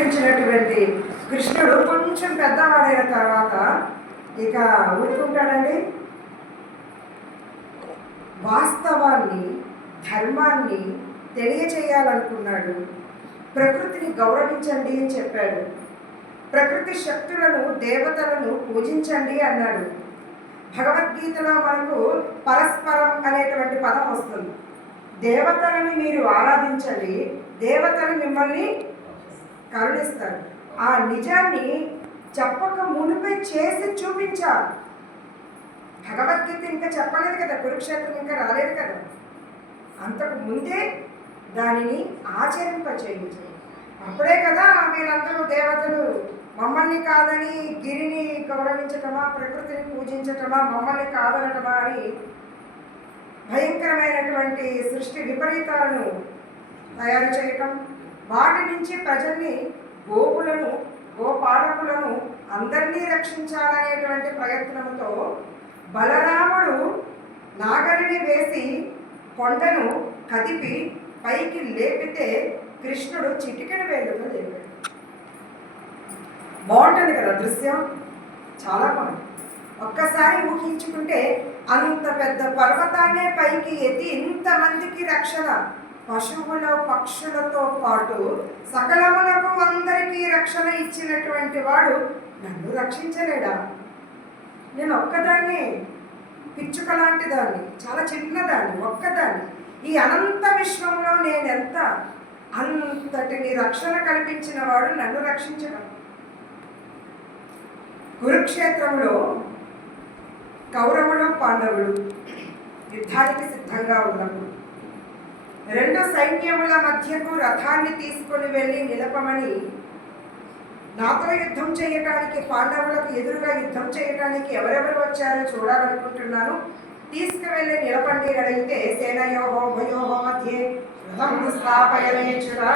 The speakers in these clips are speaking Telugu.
సృష్టించినటువంటి కృష్ణుడు కొంచెం పెద్దవాడైన తర్వాత ఇక ఊరుకుంటాడండి. వాస్తవాన్ని, ధర్మాన్ని తెలియచేయాలనుకున్నాడు. ప్రకృతిని గౌరవించండి అని చెప్పాడు. ప్రకృతి శక్తులను, దేవతలను పూజించండి అన్నాడు. భగవద్గీతలో మనకు పరస్పరం అనేటువంటి పదం వస్తుంది. దేవతలని మీరు ఆరాధించండి, దేవతలు మిమ్మల్ని కరుణిస్తారు. ఆ నిజాన్ని చెప్పక మునిపే చేసి చూపించాలి. భగవద్గీత ఇంకా చెప్పలేదు కదా, కురుక్షేత్రం ఇంకా రాలేదు కదా, అంతకు ముందే దానిని ఆచరింపచేయించాలి. అప్పుడే కదా మీరందరూ దేవతలు మమ్మల్ని కాదని గిరిని గౌరవించటమా, ప్రకృతిని పూజించటమా, మమ్మల్ని కాదనటమా అని భయంకరమైనటువంటి సృష్టి విపరీతాలను తయారు చేయటం, వాటి నుంచి ప్రజల్ని, గోవులను, గోపాలకులను అందరినీ రక్షించాలనేటువంటి ప్రయత్నంతో బలరాముడు నాగలిని వేసి కొండను కదిపి పైకి లేపితే కృష్ణుడు చిటికెన వేలుతో లేపాడు. బాగుంటుంది కదా దృశ్యం, చాలా బాగుంటుంది. ఒక్కసారి ఊహించుకుంటే అంత పెద్ద పర్వతాన్నే పైకి ఎత్తి ఇంతమందికి రక్షణ, పశువుల పక్షులతో పాటు సకలములకు అందరికీ రక్షణ ఇచ్చినటువంటి వాడు నన్ను రక్షించలేడా? నేను ఒక్కదాన్ని, పిచ్చుక లాంటి దాన్ని, చాలా చిన్నదాన్ని, ఒక్కదాన్ని. ఈ అనంత విశ్వంలో నేనెంత, అంతటిని రక్షణ కల్పించిన వాడు నన్ను రక్షించడం. కురుక్షేత్రంలో కౌరవులు, పాండవులు యుద్ధానికి సిద్ధంగా ఉన్నప్పుడు రెండు సైన్యముల మధ్యకు రథాన్ని తీసుకొని వెళ్ళి నిలపమని, నాతో యుద్ధం చేయటానికి, పాండవులకు ఎదురుగా యుద్ధం చేయటానికి ఎవరెవరు వచ్చారో చూడాలనుకుంటున్నాను, తీసుకువెళ్ళి నిలపండి అడిగితే సేనయోహో భయోహో మధ్య రథం స్థాపయమేచురా.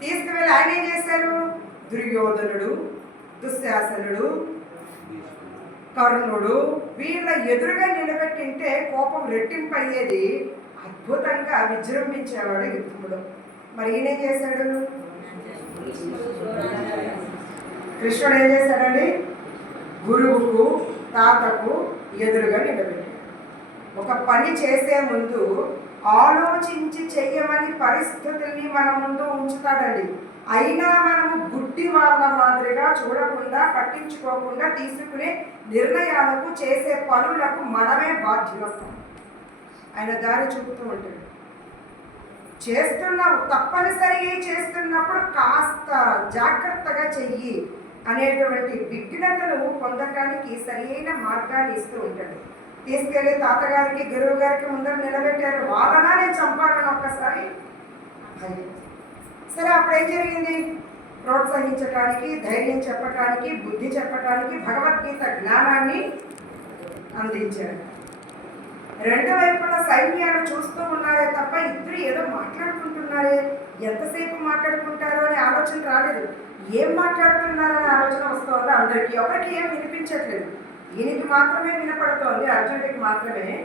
తీసుకువెళ్ళి ఆయన ఏం చేశారు? దుర్యోధనుడు, దుశ్శాసనుడు, కర్ణుడు వీళ్ళ ఎదురుగా నిలబెట్టింటే కోపం రెట్టింపు అయ్యేది. అద్భుతంగా విజృంభించేవాడు యుద్ధంలో. మరి ఈయన చేశాడు? కృష్ణుడు ఏం చేశాడండి? గురువుకు, తాతకు ఎదురుగా నిలబెట్టాడు. ఒక పని చేసే ముందు ఆలోచించి చెయ్యమని పరిస్థితుల్ని మన ముందు ఉంచుతాడండి. అయినా మనము గుడ్డి వాళ్ళ మాదిరిగా చూడకుండా, పట్టించుకోకుండా తీసుకునే నిర్ణయాలకు, చేసే పనులకు మనమే బాధ్యులవుతాం. ఆయన దారి చూపుతూ ఉంటాడు. చేస్తున్నావు, తప్పనిసరి చేస్తున్నప్పుడు కాస్త జాగ్రత్తగా చెయ్యి అనేటువంటి విఘ్నతను పొందటానికి సరైన మార్గాన్ని ఇస్తూ ఉంటాడు. తీసుకెళ్ళి తాతగారికి, గురువు గారికి ముందర నిలబెట్టారు. వాళ్ళనా నేను చంపాలని ఒక్కసారి సరే. అప్పుడు ఏం జరిగింది? ప్రోత్సహించటానికి, ధైర్యం చెప్పటానికి, బుద్ధి చెప్పటానికి భగవద్గీత జ్ఞానాన్ని అందించాడు. రెండు వైపుల సైన్యాలు చూస్తూ ఉన్నారే తప్ప ఇద్దరు ఏదో మాట్లాడుకుంటున్నారే, ఎంతసేపు మాట్లాడుకుంటారో అనే ఆలోచన రాలేదు. ఏం మాట్లాడుతున్నారనే ఆలోచన వస్తుంది అందరికీ. ఎవరికి ఏం వినిపించట్లేదు. ఈయనకి మాత్రమే వినపడుతోంది, అర్జునుడికి మాత్రమే.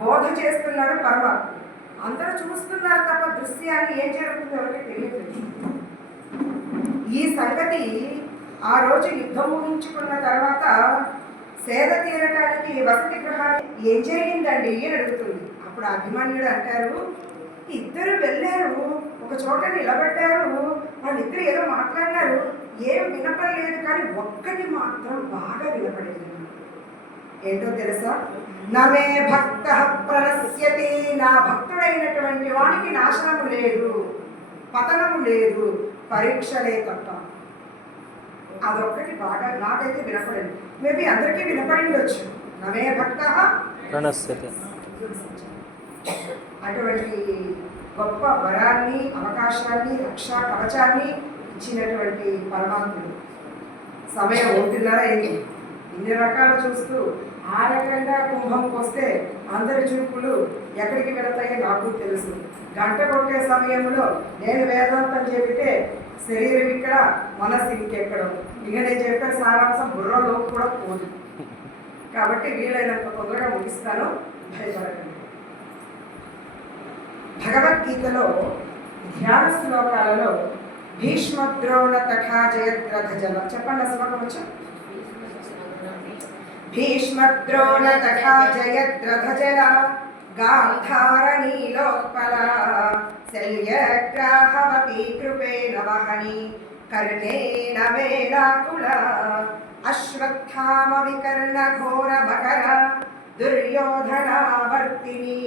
బోధ చేస్తున్నాడు పరమాత్మ. అందరూ చూస్తున్నారు తప్ప దృశ్యాన్ని ఏం జరుగుతుందో ఎవరికి తెలియదు. ఈ సంగతి ఆ రోజు యుద్ధం ముగించుకున్న తర్వాత సేద తీరటానికి వసతి గృహాన్ని ఏం జరిగిందండి అని అడుగుతుంది. అప్పుడు అభిమన్యుడు అంటారు, ఇద్దరు వెళ్ళారు, ఒక చోట నిలబడ్డారు, వాళ్ళిద్దరు ఏదో మాట్లాడినారు, ఏం వినపడలేదు, కానీ ఒక్కటి మాత్రం బాగా వినపడేది. ఏంటో తెలుసా? నమే భక్త ప్రణశ్యతి, నా భక్తుడైనటువంటి వానికి నాశనము లేదు, పతనము లేదు, పరీక్షలే తప్ప. అదొక్కటి బాగా నాకైతే వినపడింది. మేబీ అందరికీ వినపడిండొచ్చు. నమే భక్త ప్రణశ్యతి. అటువంటి గొప్ప వరాన్ని, అవకాశాన్ని, రక్షా కవచాన్ని ఇచ్చినటువంటి పరమాత్ముడు. సమయం 1:30 అయింది. ఇన్ని రకాలు చూస్తూ ఆ రకంగా కుంభంకి వస్తే అందరి చూపులు ఎక్కడికి వెళతాయో నాకు తెలుసు. గంట కొట్టే సమయంలో నేను వేదాంతం చెబితే శరీరం ఇక్కడ, మనస్సు ఇంకెక్కడం. ఇక నేను చెప్పే సారాంశం బుర్రలో కూడా పోదు. కాబట్టి వీలైనంత తొందరగా ముగిస్తాను, భయపడకండి. భగవద్గీతలో ధ్యాన శ్లోకాలలో భీష్మద్రోణ తథా జయద్రథ జల. చెప్పండి ఆ శ్లోకం వచ్చు. భీష్మద్రోణ తథా జయద్రథ జల గాంధారనీలోత్పల శల్యగ్రాహవతి కృపేణ వహని కర్ణేన వేలాకుల అశ్వత్థామ వికర్ణ ఘోర మకర దుర్యోధనావర్తిని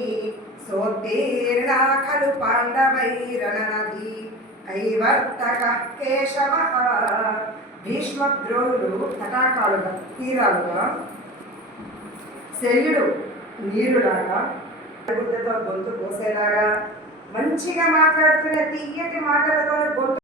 సోత్తీర్ణా ఖలు పాండవైరణనది కైవర్తక కేశవ. భీష్మద్రోణుడు తటాకాలుగా తీరాలుగా, శల్యుడు నీరులాగా, బుద్ధతో గొంతు కోసేలాగా మంచిగా మాట్లాడుతున్న తీయటి మాటలతో గొంతు